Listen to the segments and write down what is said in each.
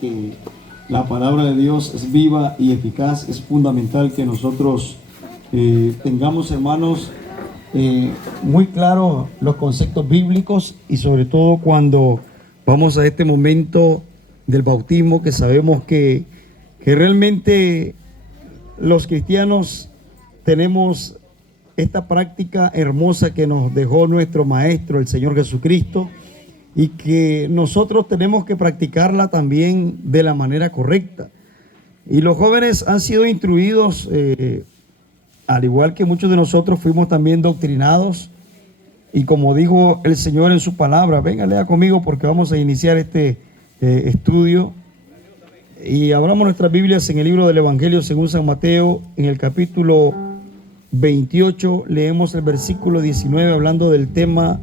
que la palabra de Dios es viva y eficaz. Es fundamental que nosotros tengamos, hermanos, muy claros los conceptos bíblicos, y sobre todo cuando vamos a este momento del bautismo, que sabemos que realmente los cristianos tenemos esta práctica hermosa que nos dejó nuestro Maestro, el Señor Jesucristo, y que nosotros tenemos que practicarla también de la manera correcta. Y los jóvenes han sido instruidos, al igual que muchos de nosotros fuimos también doctrinados, y como dijo el Señor en su palabra, venga, lea conmigo porque vamos a iniciar este estudio. Y abramos nuestras Biblias en el libro del Evangelio según San Mateo, en el capítulo 28, leemos el versículo 19, hablando del tema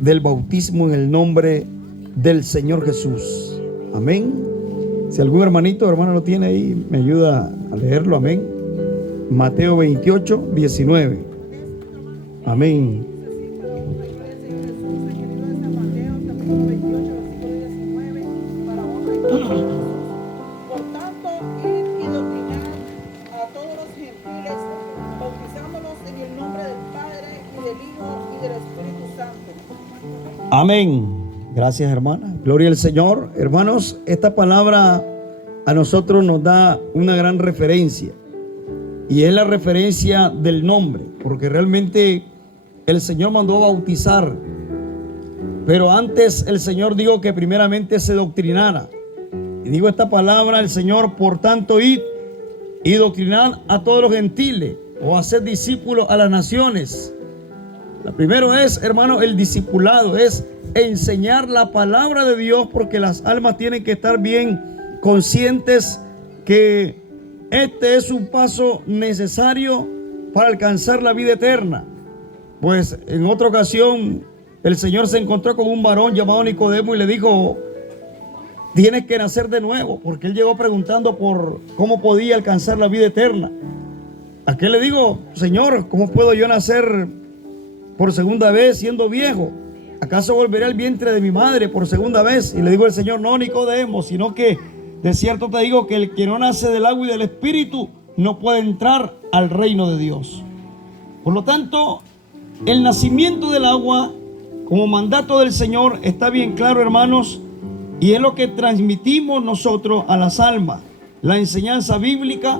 del bautismo en el nombre del Señor Jesús. Amén. Si algún hermanito o hermana lo tiene ahí, me ayuda a leerlo. Amén. Mateo 28, 19. Amén. Amén. Gracias, hermana. Gloria al Señor. Hermanos, esta palabra a nosotros nos da una gran referencia, y es la referencia del nombre, porque realmente el Señor mandó a bautizar, pero antes el Señor dijo que primeramente se doctrinara. Y digo esta palabra el Señor: por tanto, id y doctrinad a todos los gentiles, o hacer discípulos a las naciones. Lo primero es, hermano, el discipulado, es enseñar la palabra de Dios, porque las almas tienen que estar bien conscientes que este es un paso necesario para alcanzar la vida eterna. Pues en otra ocasión el Señor se encontró con un varón llamado Nicodemo y le dijo: tienes que nacer de nuevo, porque él llegó preguntando por cómo podía alcanzar la vida eterna. Aquel le dijo: Señor, ¿cómo puedo yo nacer por segunda vez siendo viejo? ¿Acaso volveré al vientre de mi madre por segunda vez? Y le dijo el Señor: no, Nicodemo, sino que de cierto te digo que el que no nace del agua y del espíritu no puede entrar al reino de Dios. Por lo tanto, el nacimiento del agua como mandato del Señor está bien claro, hermanos, y es lo que transmitimos nosotros a las almas, la enseñanza bíblica,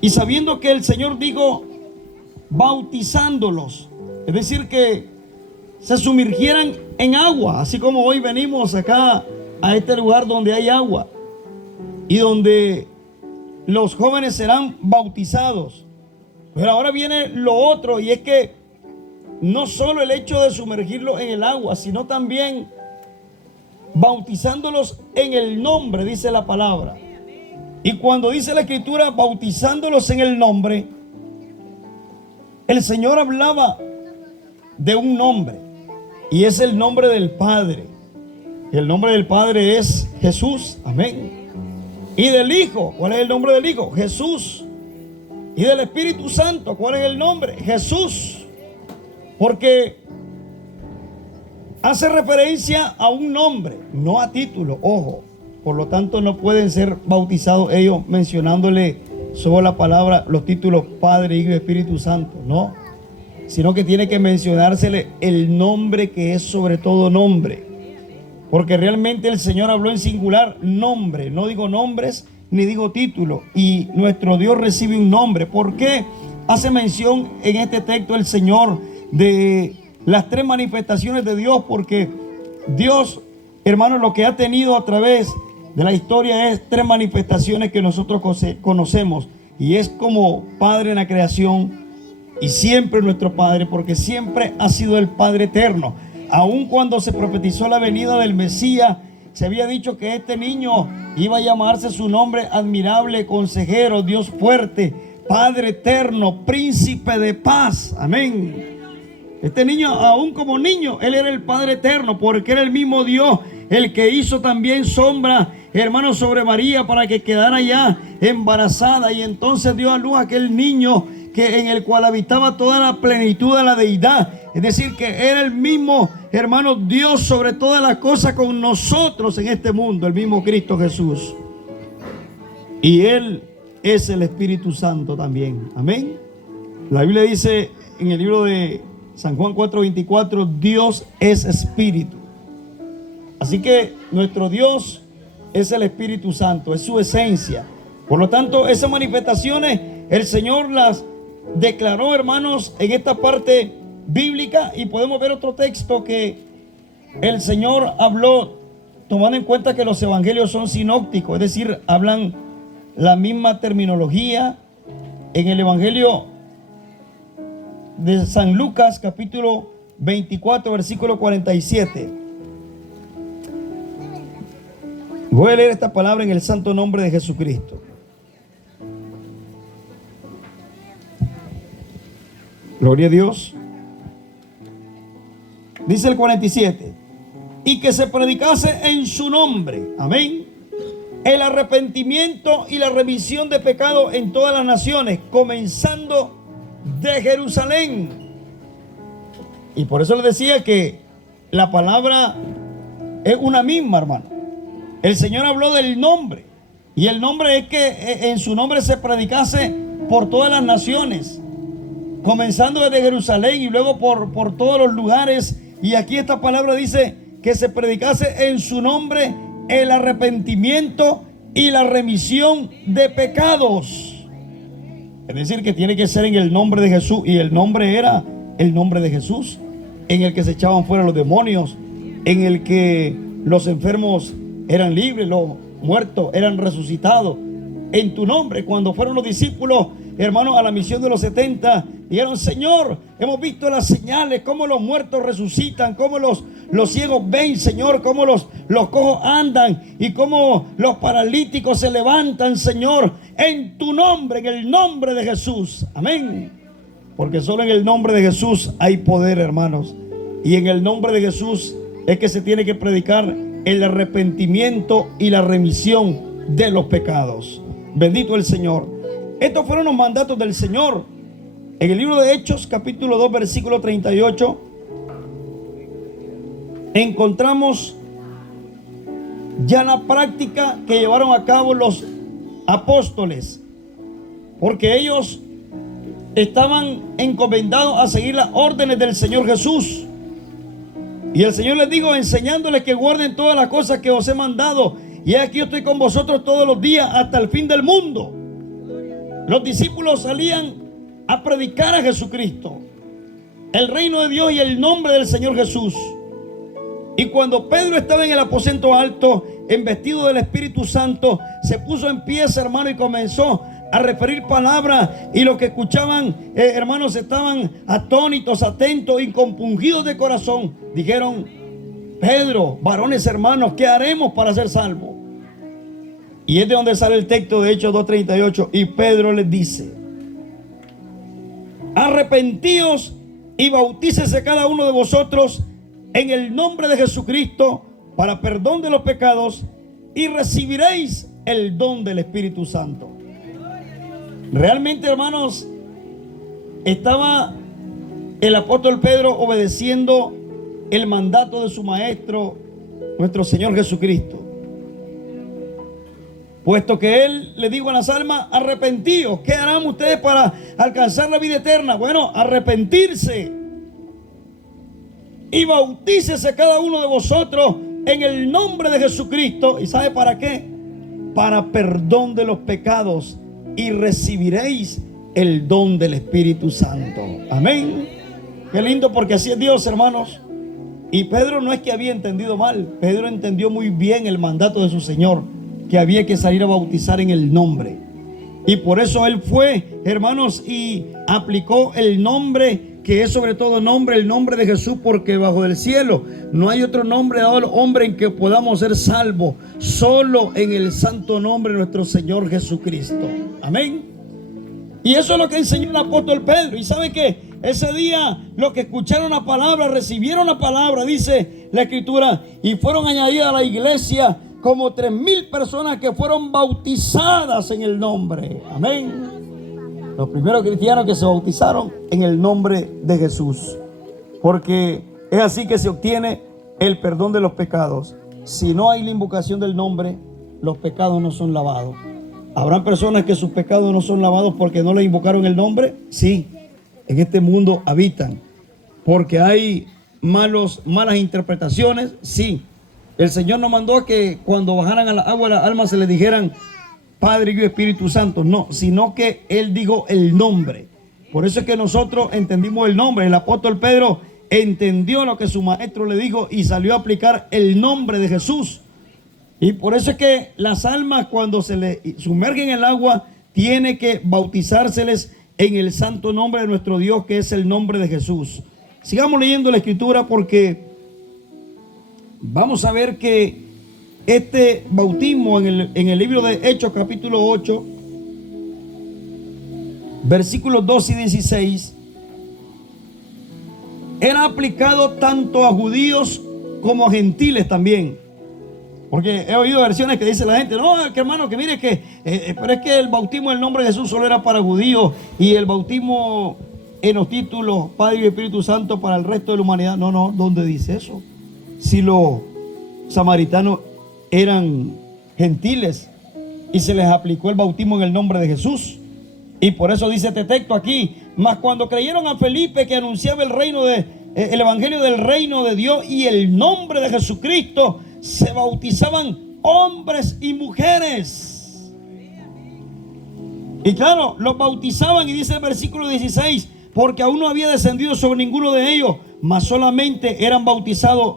y sabiendo que el Señor dijo bautizándolos, es decir, que se sumergieran en agua, así como hoy venimos acá a este lugar donde hay agua y donde los jóvenes serán bautizados. Pero ahora viene lo otro, y es que no solo el hecho de sumergirlos en el agua, sino también bautizándolos en el nombre, dice la palabra. Y cuando dice la Escritura bautizándolos en el nombre, el Señor hablaba de un nombre, y es el nombre del Padre. El nombre del Padre es Jesús. Amén. Y del Hijo, ¿cuál es el nombre del Hijo? Jesús. Y del Espíritu Santo, ¿cuál es el nombre? Jesús. Porque hace referencia a un nombre, no a título, ojo. Por lo tanto, no pueden ser bautizados ellos mencionándole solo la palabra, los títulos Padre, Hijo y Espíritu Santo, no, sino que tiene que mencionársele el nombre que es sobre todo nombre, porque realmente el Señor habló en singular, nombre, no digo nombres ni digo título, y nuestro Dios recibe un nombre. ¿Por qué hace mención en este texto el Señor de las tres manifestaciones de Dios? Porque Dios, hermanos, lo que ha tenido a través de la historia es tres manifestaciones que nosotros conocemos, y es como Padre en la creación, y siempre nuestro Padre, porque siempre ha sido el Padre eterno. Aun cuando se profetizó la venida del Mesías, se había dicho que este niño iba a llamarse su nombre admirable, consejero, Dios fuerte, Padre eterno, príncipe de paz. Amén. Este niño, aún como niño, él era el Padre eterno, porque era el mismo Dios el que hizo también sombra, hermano, sobre María para que quedara ya embarazada, y entonces dio a luz a aquel niño en el cual habitaba toda la plenitud de la deidad. Es decir, que era el mismo hermanos, Dios sobre todas las cosas con nosotros en este mundo, el mismo Cristo Jesús. Y Él es el Espíritu Santo también. Amén. La Biblia dice en el libro de San Juan 4:24, Dios es Espíritu. Así que nuestro Dios es el Espíritu Santo, es su esencia. Por lo tanto, esas manifestaciones el Señor las declaró, hermanos, en esta parte bíblica. Y podemos ver otro texto que el Señor habló, tomando en cuenta que los evangelios son sinópticos, es decir, hablan la misma terminología. En el evangelio de San Lucas, capítulo 24, versículo 47. Voy a leer esta palabra en el santo nombre de Jesucristo. Gloria a Dios. Dice el 47: y que se predicase en su nombre, amén, el arrepentimiento y la remisión de pecados en todas las naciones, comenzando de Jerusalén. Y por eso les decía que la palabra es una misma, hermano. El Señor habló del nombre, y el nombre es que en su nombre se predicase por todas las naciones, comenzando desde Jerusalén y luego por todos los lugares. Y aquí esta palabra dice que se predicase en su nombre el arrepentimiento y la remisión de pecados. Es decir, que tiene que ser en el nombre de Jesús. Y el nombre era el nombre de Jesús, en el que se echaban fuera los demonios, en el que los enfermos eran libres, los muertos eran resucitados. En tu nombre, cuando fueron los discípulos, hermanos, a la misión de los 70, dijeron: Señor, hemos visto las señales, cómo los muertos resucitan, cómo los ciegos ven, Señor, cómo los cojos andan y cómo los paralíticos se levantan, Señor, en tu nombre, en el nombre de Jesús. Amén. Porque solo en el nombre de Jesús hay poder, hermanos. Y en el nombre de Jesús es que se tiene que predicar el arrepentimiento y la remisión de los pecados. Bendito el Señor. Estos fueron los mandatos del Señor. En el libro de Hechos, capítulo 2, versículo 38, encontramos ya la práctica que llevaron a cabo los apóstoles, porque ellos estaban encomendados a seguir las órdenes del Señor Jesús. Y el Señor les dijo, enseñándoles que guarden todas las cosas que os he mandado. Y aquí yo estoy con vosotros todos los días hasta el fin del mundo. Los discípulos salían a predicar a Jesucristo, el reino de Dios y el nombre del Señor Jesús. Y cuando Pedro estaba en el aposento alto, investido del Espíritu Santo, se puso en pie, hermano, y comenzó a referir palabras. Y los que escuchaban, hermanos, estaban atónitos, atentos y compungidos de corazón. Dijeron: Pedro, varones hermanos, ¿qué haremos para ser salvos? Y es de donde sale el texto de Hechos 2:38. Y Pedro les dice: arrepentíos y bautícese cada uno de vosotros en el nombre de Jesucristo para perdón de los pecados, y recibiréis el don del Espíritu Santo. Realmente, hermanos, estaba el apóstol Pedro obedeciendo el mandato de su maestro, nuestro Señor Jesucristo, puesto que él le dijo a las almas: arrepentíos. ¿Qué harán ustedes para alcanzar la vida eterna? Bueno, arrepentirse. Y bautícese cada uno de vosotros en el nombre de Jesucristo. ¿Y sabe para qué? Para perdón de los pecados, y recibiréis el don del Espíritu Santo. Amén. Qué lindo, porque así es Dios, hermanos. Y Pedro no es que había entendido mal. Pedro entendió muy bien el mandato de su Señor, que había que salir a bautizar en el nombre. Y por eso él fue, hermanos, y aplicó el nombre que es sobre todo nombre, el nombre de Jesús, porque bajo el cielo no hay otro nombre dado al hombre en que podamos ser salvos, solo en el santo nombre de nuestro Señor Jesucristo. Amén. Y eso es lo que enseñó el apóstol Pedro. Y sabe que ese día los que escucharon la palabra, recibieron la palabra, dice la Escritura, y fueron añadidas a la iglesia como 3,000 personas que fueron bautizadas en el nombre. Amén. Los primeros cristianos que se bautizaron en el nombre de Jesús. Porque Es así que se obtiene el perdón de los pecados. Si no hay la invocación del nombre, los pecados no son lavados. ¿Habrán personas que sus pecados no son lavados porque no le invocaron el nombre? Sí, en este mundo habitan. Porque hay malas interpretaciones, sí. El Señor nos mandó a que cuando bajaran a la agua las almas se les dijeran Padre, Hijo y Espíritu Santo. No, sino que Él dijo el nombre. Por eso es que nosotros entendimos el nombre. El apóstol Pedro entendió lo que su maestro le dijo y salió a aplicar el nombre de Jesús. Y por eso es que las almas, cuando se les sumergen en el agua, tiene que bautizárseles en el santo nombre de nuestro Dios, que es el nombre de Jesús. Sigamos leyendo la escritura, porque vamos a ver que este bautismo en el libro de Hechos capítulo 8, versículos 12 y 16, era aplicado tanto a judíos como a gentiles también. Porque he oído versiones que dice la gente, no, que hermano, que mire pero es que el bautismo en el nombre de Jesús solo era para judíos, y el bautismo en los títulos Padre y Espíritu Santo para el resto de la humanidad. No, ¿dónde dice eso? Si los samaritanos eran gentiles y se les aplicó el bautismo en el nombre de Jesús. Y por eso dice este texto aquí: mas cuando creyeron a Felipe, que anunciaba el evangelio del reino de Dios y el nombre de Jesucristo, se bautizaban hombres y mujeres. Y claro, los bautizaban, y dice el versículo 16, porque aún no había descendido sobre ninguno de ellos, mas solamente eran bautizados,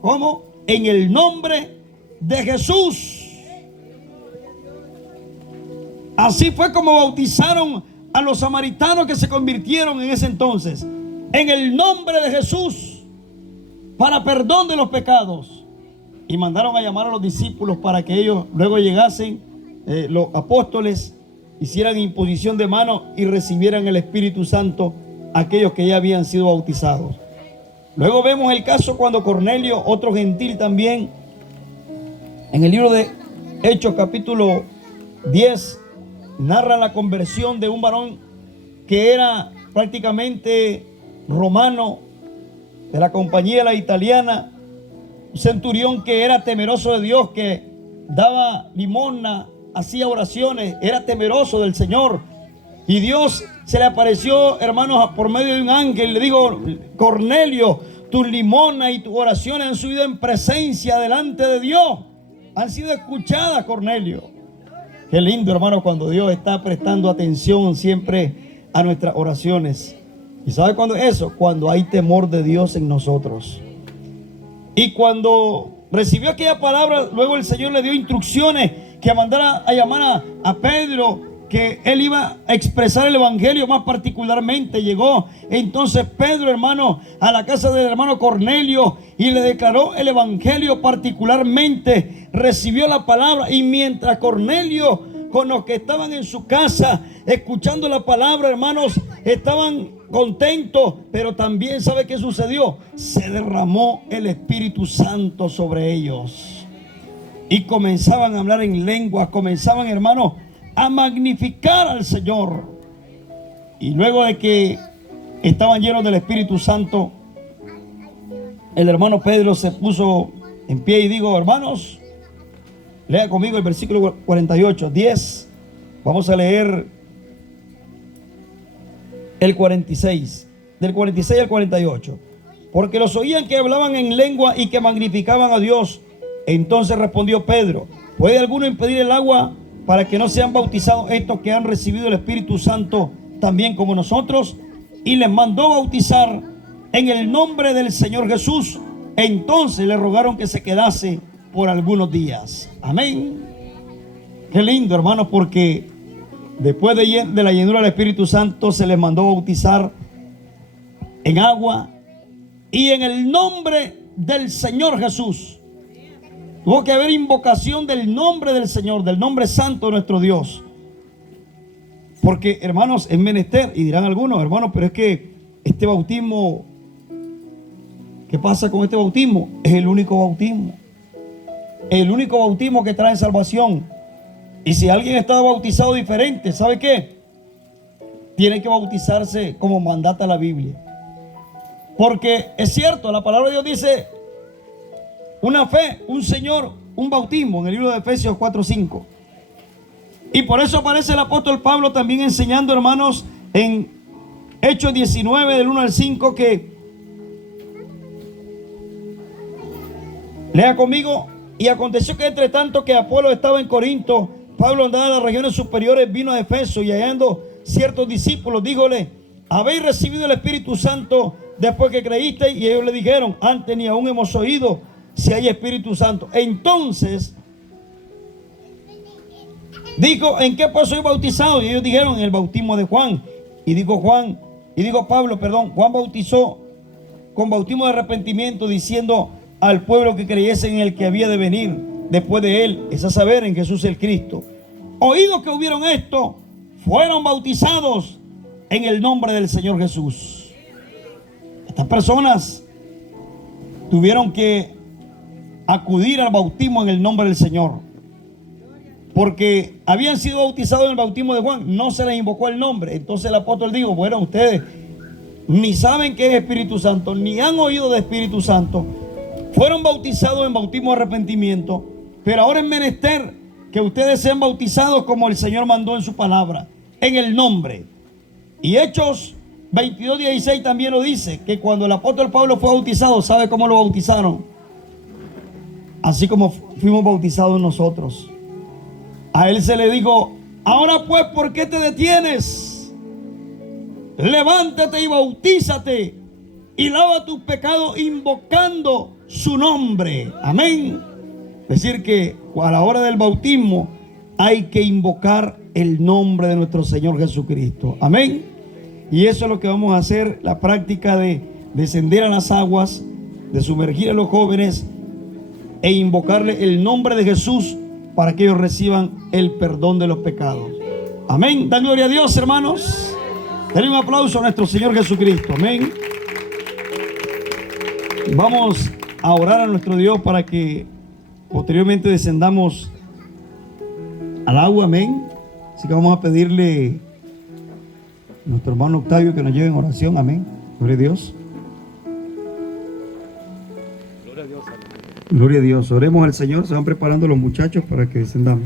¿cómo? En el nombre de Jesús. Así fue como bautizaron a los samaritanos que se convirtieron en ese entonces, en el nombre de Jesús, para perdón de los pecados. Y mandaron a llamar a los discípulos para que ellos luego llegasen, los apóstoles, hicieran imposición de manos y recibieran el Espíritu Santo aquellos que ya habían sido bautizados. Luego vemos el caso cuando Cornelio, otro gentil también, en el libro de Hechos capítulo 10, narra la conversión de un varón que era prácticamente romano, de la compañía la italiana, un centurión que era temeroso de Dios, que daba limosna, hacía oraciones, era temeroso del Señor. Y Dios se le apareció, hermanos, por medio de un ángel. Le dijo: Cornelio, tus limosnas y tus oraciones han subido en presencia delante de Dios, han sido escuchadas, Cornelio. Qué lindo, hermano, cuando Dios está prestando atención siempre a nuestras oraciones. ¿Y sabe cuándo es eso? Cuando hay temor de Dios en nosotros. Y cuando recibió aquella palabra, luego el Señor le dio instrucciones que mandara a llamar a Pedro, que él iba a expresar el evangelio más particularmente. Llegó entonces Pedro, hermano, a la casa del hermano Cornelio y le declaró el evangelio particularmente. Recibió la palabra, y mientras Cornelio, con los que estaban en su casa escuchando la palabra, hermanos, estaban contentos, pero también, ¿sabe qué sucedió? Se derramó el Espíritu Santo sobre ellos y comenzaban a hablar en lenguas, comenzaban, hermanos, a magnificar al Señor. Y luego de que estaban llenos del Espíritu Santo, el hermano Pedro se puso en pie y dijo: hermanos, lea conmigo el versículo 48, 10. Vamos a leer el 46, del 46 al 48. Porque los oían que hablaban en lengua y que magnificaban a Dios. Entonces respondió Pedro: ¿puede alguno impedir el agua para que no sean bautizados estos que han recibido el Espíritu Santo también como nosotros? Y les mandó bautizar en el nombre del Señor Jesús. Entonces le rogaron que se quedase por algunos días. Amén. Qué lindo, hermanos, porque después de la llenura del Espíritu Santo se les mandó bautizar en agua y en el nombre del Señor Jesús. Tuvo que haber invocación del nombre del Señor, del nombre santo de nuestro Dios. Porque, hermanos, es menester, y dirán algunos: hermanos, pero es que este bautismo, ¿qué pasa con este bautismo? Es el único bautismo. El único bautismo que trae salvación. Y si alguien está bautizado diferente, ¿sabe qué? Tiene que bautizarse como mandata la Biblia. Porque es cierto, la palabra de Dios dice una fe, un Señor, un bautismo en el libro de Efesios 4:5. Y por eso aparece el apóstol Pablo también enseñando, hermanos, en Hechos 19 del 1 al 5, que lea conmigo. Y aconteció que entre tanto que Apolo estaba en Corinto, Pablo andaba en las regiones superiores, vino a Efeso, y hallando ciertos discípulos, díjole: ¿habéis recibido el Espíritu Santo después que creísteis? Y ellos le dijeron: antes ni aún hemos oído si hay Espíritu Santo. Entonces dijo: ¿en qué pues soy bautizado? Y ellos dijeron: en el bautismo de Juan. Y dijo Pablo, Juan bautizó con bautismo de arrepentimiento, diciendo al pueblo que creyese en el que había de venir después de él, es a saber, en Jesús el Cristo. Oídos que hubieron esto, fueron bautizados en el nombre del Señor Jesús. Estas personas tuvieron que acudir al bautismo en el nombre del Señor, porque habían sido bautizados en el bautismo de Juan, no se les invocó el nombre. Entonces el apóstol dijo: bueno, ustedes ni saben qué es Espíritu Santo, ni han oído de Espíritu Santo, fueron bautizados en bautismo de arrepentimiento, pero ahora es menester que ustedes sean bautizados como el Señor mandó en su palabra, en el nombre. Y Hechos 22:16 también lo dice, que cuando el apóstol Pablo fue bautizado, ¿sabe cómo lo bautizaron? Así como fuimos bautizados nosotros. A él se le dijo: ahora pues, ¿por qué te detienes? Levántate y bautízate y lava tus pecados invocando su nombre. Amén. Es decir, que a la hora del bautismo hay que invocar el nombre de nuestro Señor Jesucristo. Amén. Y eso es lo que vamos a hacer, la práctica de descender a las aguas, de sumergir a los jóvenes e invocarle el nombre de Jesús para que ellos reciban el perdón de los pecados. Amén. Dan gloria a Dios, hermanos. Denle un aplauso a nuestro Señor Jesucristo. Amén. Vamos a orar a nuestro Dios para que posteriormente descendamos al agua. Amén. Así que vamos a pedirle a nuestro hermano Octavio que nos lleve en oración. Amén. Gloria a Dios. Gloria a Dios. Gloria a Dios. Oremos al Señor. Se van preparando los muchachos para que descendamos.